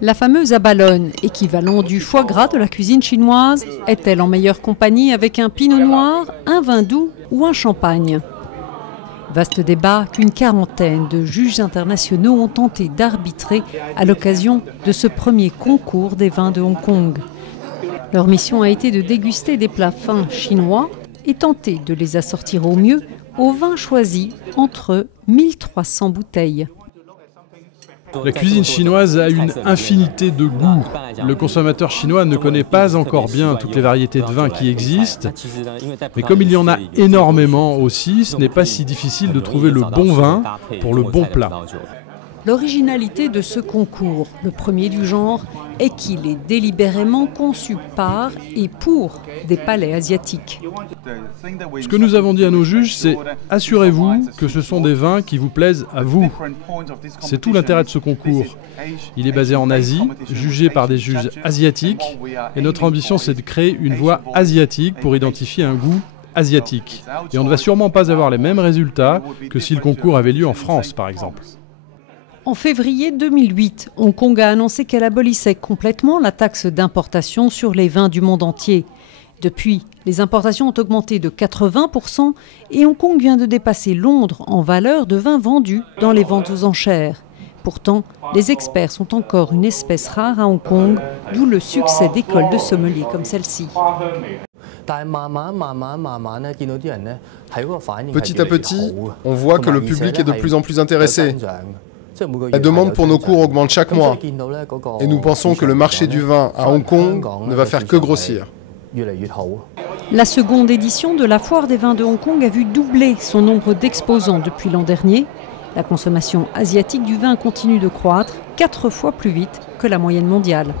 La fameuse abalone, équivalent du foie gras de la cuisine chinoise, est-elle en meilleure compagnie avec un pinot noir, un vin doux ou un champagne? Vaste débat qu'une quarantaine de juges internationaux ont tenté d'arbitrer à l'occasion de ce premier concours des vins de Hong Kong. Leur mission a été de déguster des plats fins chinois et tenter de les assortir au mieux aux vins choisis entre 1300 bouteilles. La cuisine chinoise a une infinité de goûts. Le consommateur chinois ne connaît pas encore bien toutes les variétés de vins qui existent. Mais comme il y en a énormément aussi, ce n'est pas si difficile de trouver le bon vin pour le bon plat. L'originalité de ce concours, le premier du genre, est qu'il est délibérément conçu par et pour des palais asiatiques. Ce que nous avons dit à nos juges, c'est « Assurez-vous que ce sont des vins qui vous plaisent à vous ». C'est tout l'intérêt de ce concours. Il est basé en Asie, jugé par des juges asiatiques, et notre ambition c'est de créer une voie asiatique pour identifier un goût asiatique. Et on ne va sûrement pas avoir les mêmes résultats que si le concours avait lieu en France, par exemple. En février 2008, Hong Kong a annoncé qu'elle abolissait complètement la taxe d'importation sur les vins du monde entier. Depuis, les importations ont augmenté de 80% et Hong Kong vient de dépasser Londres en valeur de vins vendus dans les ventes aux enchères. Pourtant, les experts sont encore une espèce rare à Hong Kong, d'où le succès d'écoles de sommeliers comme celle-ci. Petit à petit, on voit que le public est de plus en plus intéressé. La demande pour nos cours augmente chaque mois et nous pensons que le marché du vin à Hong Kong ne va faire que grossir. La seconde édition de la Foire des vins de Hong Kong a vu doubler son nombre d'exposants depuis l'an dernier. La consommation asiatique du vin continue de croître 4 fois plus vite que la moyenne mondiale.